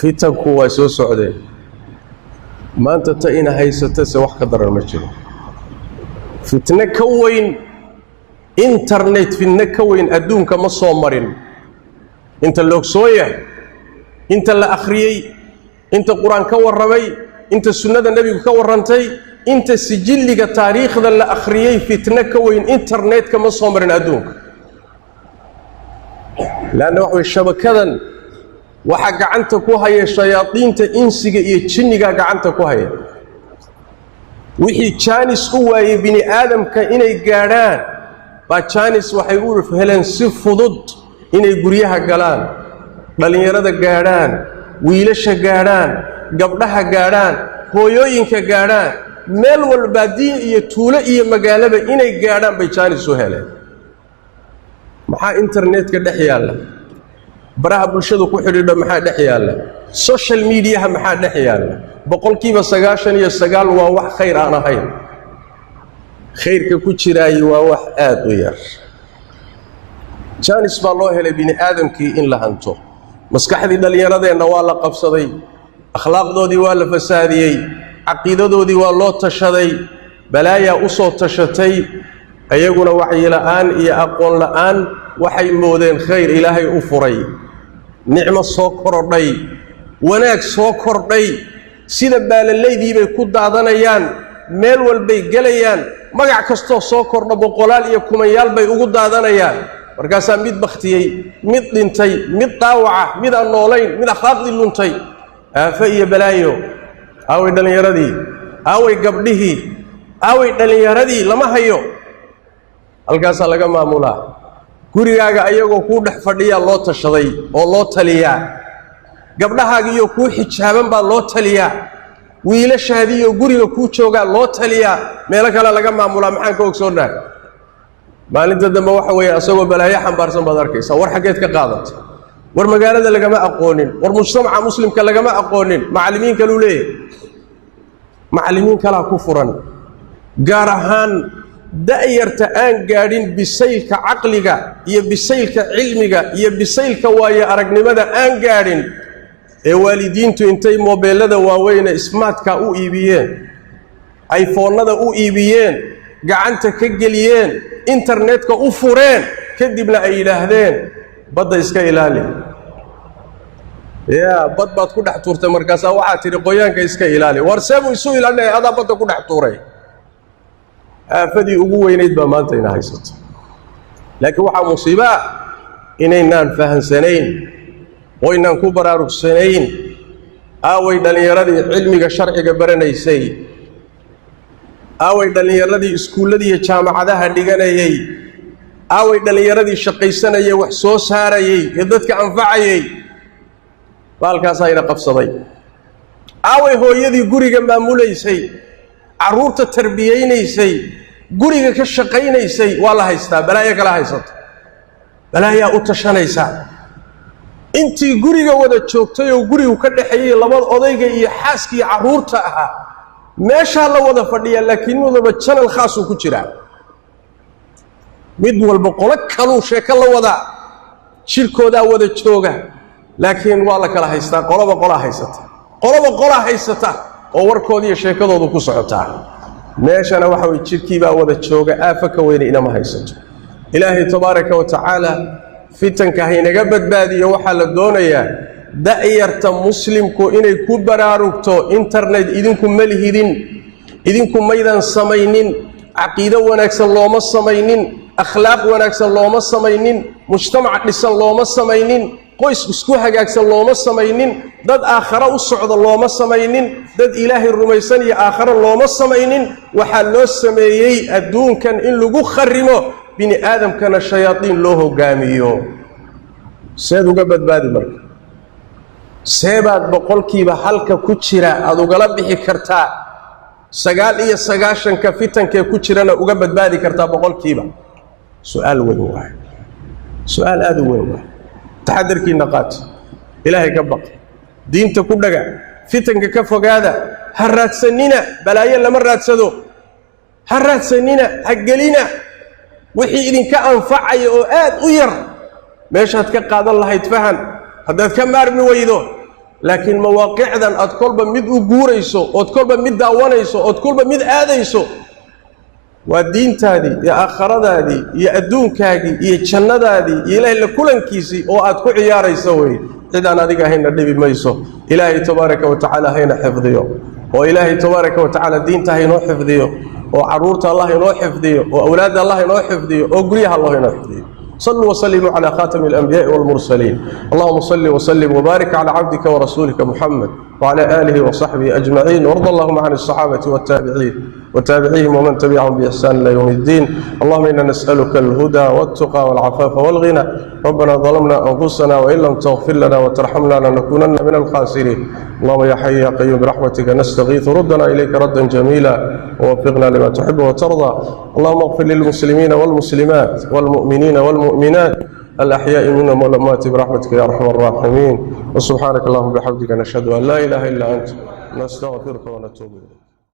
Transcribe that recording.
fitanku waa soo socdeen maanta ta ina haysata se wax ka daran ma jiro fitna ka weyn internet fitna ka weyn adduunka ma soo marin inta loo sooyay inta la akhriyay inta quraan ka warramay inta sunnada nabiga ka warrantay inta sijilliga taariikhda la akhriyay fitna ka weyn internet ka ma soo marin adduunka laana wax shabakadan waxa gacanta ku haya shayaadiinta insiga iyo jinniga gacanta ku haya wixii jaanis u waayay bini aadamka inay gaadhaan ba jaanis waxay u heleen si fudud inay guryaha galaan dhalinyarada gaadhaan wiilasha gaadhaan gabdhaha gaadhaan hooyooyinka gaadhaan meel walba diin iyo tuulo iyo magaalaba inay gaadhaan bay jaanis u heleen maxaa internetka dhex yaala baraha bulshadu ku xidhiidho maxaa dhex yaala social media maxaa dhex yaala boqolkiiba 99 waa wax khayr aan ahayn khayrka ku jiraay waa wax aad u yar jaanis baa loo helay bini aadamkii in la hanto maskaxdii dhalinyaradeena waa la qabsaday akhlaaqdoodii waa la fasaadiyay caqiidadoodii waa loo tashaday balaaya u soo tashatay ayaguna wacyi la'aan iyo aqoon la'aan waxay moodeen khayr ilaahay u furay nicmo soo korodhay wanaag soo kordhay sida baalaleydii bay ku daadanayaan meel walbay galayaan magac kasto soo kordho boqolaal iyo kumanyaal bay ugu daadanayaan markaas mid baktiyay mid dhintay mid daawaca mid aan noolayn mid akhlaaqdii luntay aafa iyo balaayo aaway dhalinyaradii aaway gabdhihii aaway dhalinyaradii lama hayo halkaas laga maamulaa gurigaaga ayagoo ku dhex fadhiya loo tashaday oo loo taliyaa gabdhahaaga iyo ku xijaaban baa loo taliyaa wiilashaadii iyo guriga ku jooga loo taliyaa meel kale laga maamulaa maxaan ka ogsoonaa maalinta dambe waxa weeye asagoo balaayo xambaarsan baad arkaysaa war xageed ka qaadatay war magaalada lagama aqoonin war mujtamaca muslimka lagama aqoonin macallimiin kale leeyahay macallimiin kala ku furan gaar ahaan da'yarta aan gaadhin bisaylka aqliga iyo bisaylka cilmiga iyo bisaylka waaye aragnimada aan gaadhin ee waalidiintu intay mobilada waaweyn smartka u iibiyeen iPhone-nada u iibiyeen gacanta ka geliyeen internetka u fureen kadibna ay ilaahdeen badda iska ilaali ya badbaad ku dhex tuurtay markaas waxa tiri qoyaanka iska ilaali war seebu isu ilaalinay ada badda ku dhex tuuray aafadii ugu weynayd baa maanta ina haysato laakiin waxa musiiba inaynaan fahansanayn oo inaan ku baraarugsanayn aaway dhalinyaradii cilmiga sharciga baranaysay aaway dhalinyaradii iskuuladii iyo jaamacadaha dhiganayay aaway dhalinyaradii shaqaysanayay wax soo saarayay ee dadka anfacayay baalkaas ayna qabsaday aaway hooyadii guriga maamulaysay caruurta tarbiyeynaysay guriga ka shaqaynaysay waa la haystaa balaayo kala haysato balaayaa u tashanaysa intii guriga wada joogtay oo gurigu ka dhaxeeyay labada odayga iyo xaaskii caruurta ahaa meesha la wada fadhiya laakiin wadaba channel khaas ku jira mid walba qolo kale sheeka la wada shirkooda wada jooga laakiin waa la kala haystaa qoloba qola haysata oo warkood iyo sheekadoodu ku socotaa meeshana waxa way jirkii baa wada jooga aafa ka weyn inama haysato ilaahay tabaaraka wa tacaala fitanka haynaga badbaadiyo waxa la doonayaa da'yarta muslimku inay ku baraarugto internet idinku malihidin idinku maydan samaynin aqiido wanaagsan looma samaynin akhlaaq wanaagsan looma samaynin mujtamac dhisan looma samaynin qoys isku hagaagsan looma samaynin dad aakhira u socdo looma samaynin dad ilaahay rumaysan iyo aakhira looma samaynin waxa loo sameeyay adduunkan in lagu kharimo bini aadamkana shayaadiin loo hogaamiyo seed uga badbaadi marka seebaad boqolkiiba halka ku jira aad ugala bixi kartaa 99 ka fitanka ku jirana uga badbaadi kartaa boqolkiiba su'aal weyn waa su'aal aad u weyn waa taxadarkiina qaat ilaahay ka baq diinta ku dhaga fitanka ka fogaada ha raadsanina balaayo lama raadsado ha raadsanina ha gelina wixii idinka anfacay oo aad u yar meeshaad ka qaadan lahayd fahan haddaad ka maarmi weydo لكن مواقعدا أتكلب مد أجوريسو أتكلب مد داوانيسو أتكلب مد آديسو والدين تادي يا آخرة دادي يا أدون كاجي يا جنة دادي يا إلهي لكلن كيسي أو أتكو عياري سوي إذا أنا ديك هنا النبي ميسو إلهي تبارك وتعالى هنا حفظيه وإلهي تبارك وتعالى الدين تهي نو حفظيه وعرورة الله نو حفظيه وأولاد الله نو حفظيه وقريها الله نو حفظيه صلوا وسلموا على خاتم الأنبياء والمرسلين اللهم صل وسلم وبارك على عبدك ورسولك محمد وعلى آله وصحبه أجمعين وارض اللهم عن الصحابة والتابعين ومن تبعهم بإحسان إلى يوم الدين اللهم إنا نسألك الهدى والتقى والعفاف والغنى ربنا ظلمنا أنفسنا وإن لم تغفر لنا وترحمنا لنكونن من الخاسرين اللهم يا حي يا قيوم برحمتك نستغيث ردنا إليك ردا جميلا ووفقنا لما تحب وترضى اللهم اغفر للمسلمين والمسلمات والمؤمنين والمؤمنات الأحياء منهم والأموات برحمتك يا أرحم الراحمين وسبحانك اللهم وبحمدك نشهد أن لا إله إلا أنت نستغفرك ونتوب إليك